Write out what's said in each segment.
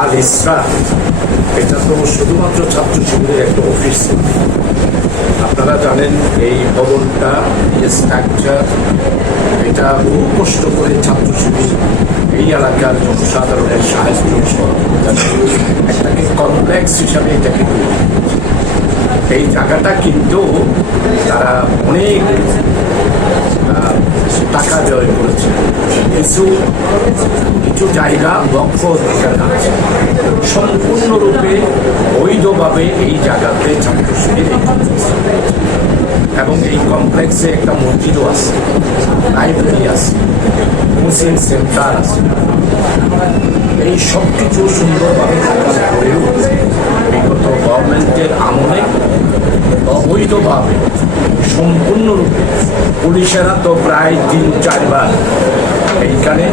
আল ইসরা। এটা তো শুধুমাত্র ছাত্র শিবিরের একটা অফিস। আপনারা জানেন এই ভবনটা স্ট্রাকচার, এটা বহু কষ্ট করে ছাত্র শিবির এই এলাকার জনসাধারণের সাহায্য একটাকে কমপ্লেক্স হিসাবে এটাকে এই জায়গাটা কিন্তু তারা অনেক টাকা ব্যয় করেছে। কিছু জায়গা লক্ষ অধিকার আছে সম্পূর্ণরূপে বৈধভাবে এই জায়গাতে ছাত্র শিবির এই কমপ্লেক্সে এবং এই কমপ্লেক্সে একটা মসজিদও আছে, লাইব্রেরি আছে, মুসলিম সেন্টার আছে। এই সব কিছু সুন্দরভাবে থাকার পরেও বিগত গভর্নমেন্টের আমলে অবৈধভাবে সম্পূর্ণরূপে পুলিশেরা তো প্রায় তিন চারবার এইখানে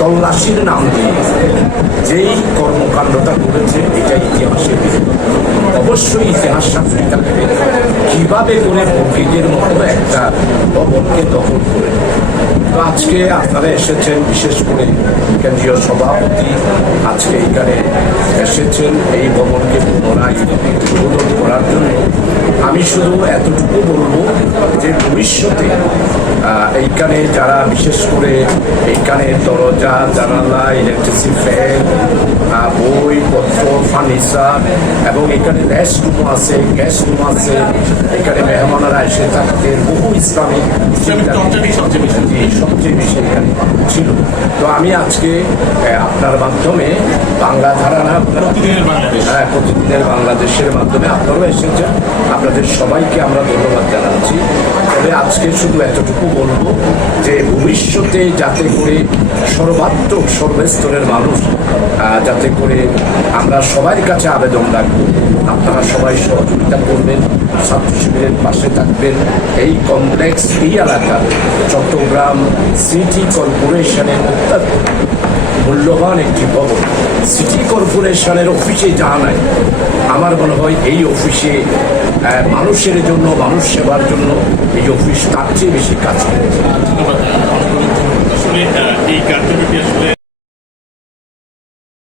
তল্লাশির নাম দিয়ে যেই কর্মকাণ্ডটা করেছে এটা ইতিহাসের। অবশ্যই ইতিহাস সাক্ষী থাকবে কীভাবে করে ব্রিগের মতো একটা ভবনকে দখল করে তো আজকে আপনারা এসেছেন, বিশেষ করে কেন্দ্রীয় সভাপতি আজকে এখানে এসেছেন এই ভবনকে পুনরায় উদ্বোধন করার জন্য। আমি শুধু এতটুকু বলব যে ভবিষ্যতে এইখানে যারা বিশেষ করে এইখানে দরজা জানালা ইলেকট্রিসি ফ্যান বই পত্র ফার্নিচার এবং এখানে রেস্ট রুম আছে গ্যাস রুম আছে এখানে মেহমানরা এসে থাকতে বহু ইসলামিক ইসলামিক সবচেয়ে বেশি। সবচেয়ে বেশি এখানে ছিল। তো আমি আজকে আপনার মাধ্যমে বাংলা বাংলাদেশ। হ্যাঁ প্রতিদিনের বাংলাদেশের মাধ্যমে আপনারাও এসেছেন। আপনাদের সবাইকে আমরা ধন্যবাদ জানাচ্ছি। তবে আজকে শুধু এতটুকু বলব যে ভবিষ্যতে যাতে করে সর্বাত্মক সর্বস্তরের মানুষ যাতে করে আমরা সবার কাছে আবেদন রাখব আপনারা সবাই সহযোগিতা করবেন ছাত্র শিবিরের পাশে থাকবেন। এই কমপ্লেক্স এই এলাকা চট্টগ্রাম সিটি কর্পোরেশনের অত্যন্ত মূল্যবান একটি ভবন সিটি কর্পোরেশনের অফিসে যা নাই। আমার মনে হয় এই অফিসে মানুষের জন্য, মানুষ সেবার জন্য এই অফিস তার চেয়ে বেশি কাজ করে।